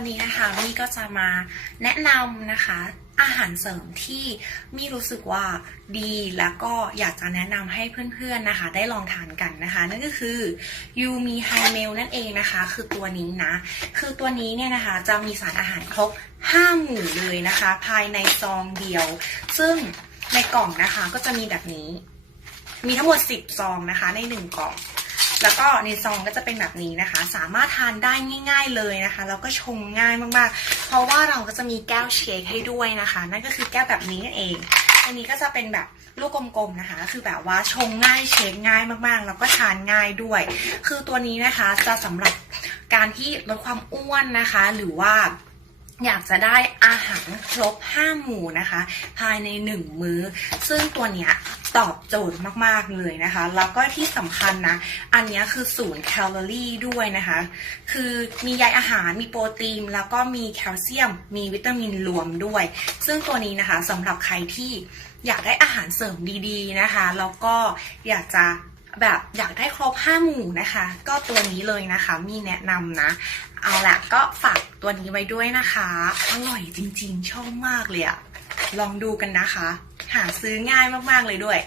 วันนี้นะคะมี่ก็จะมาแนะนำนะคะอาหารเสริมที่มี่รู้สึกว่าดีแล้วก็อยากจะแนะนำให้เพื่อนๆนะคะ ได้ลองทานกันนะคะ นั่นก็คือยูมีไฮเมลนั่นเองนะคะ คือตัวนี้นะ คือตัวนี้เนี่ยนะคะจะมีสารอาหารครบ 5 หมู่เลยนะคะ ภายในซองเดียว ซึ่งในกล่องนะคะก็จะมีแบบนี้ มีทั้งหมด 10 ซองนะคะ ใน 1 กล่อง แล้วก็ในซองก็จะเป็นแบบนี้นะคะ สามารถทานได้ง่าย ๆเลยนะคะ แล้วก็ชงง่ายมากๆ เพราะว่าเราก็จะมีแก้วเชคให้ด้วยนะคะ นั่นก็คือแก้วแบบนี้นั่นเอง อันนี้ก็จะเป็นแบบลูกกลมๆนะคะ คือแบบว่าชงง่ายเชคง่ายมากๆ แล้วก็ทานง่ายด้วย คือตัวนี้นะคะจะสำหรับการที่ลดความอ้วนนะคะ หรือว่าอยากจะได้อาหารครบ 5 หมู่นะคะ ภายใน 1 มื้อ ซึ่งตัวเนี้ย ตอบโจทย์มากๆเลยนะคะ แล้วก็ที่สำคัญนะ อันนี้คือศูนย์แคลอรี่ด้วยนะคะ คือมีใยอาหาร มีโปรตีน แล้วก็มีแคลเซียม มีวิตามินรวมด้วย ซึ่งตัวนี้นะคะสำหรับใครที่อยากได้อาหารเสริมดีๆนะคะ แล้วก็อยากจะแบบอยากได้ครบ5หมู่นะคะ ก็ตัวนี้เลยนะคะมีแนะนำนะ เอาละก็ฝากตัวนี้ไว้ด้วยนะคะ อร่อยจริงๆ ชอบมากเลยอะลองดูกันนะคะ หาซื้อง่ายมากๆเลยด้วย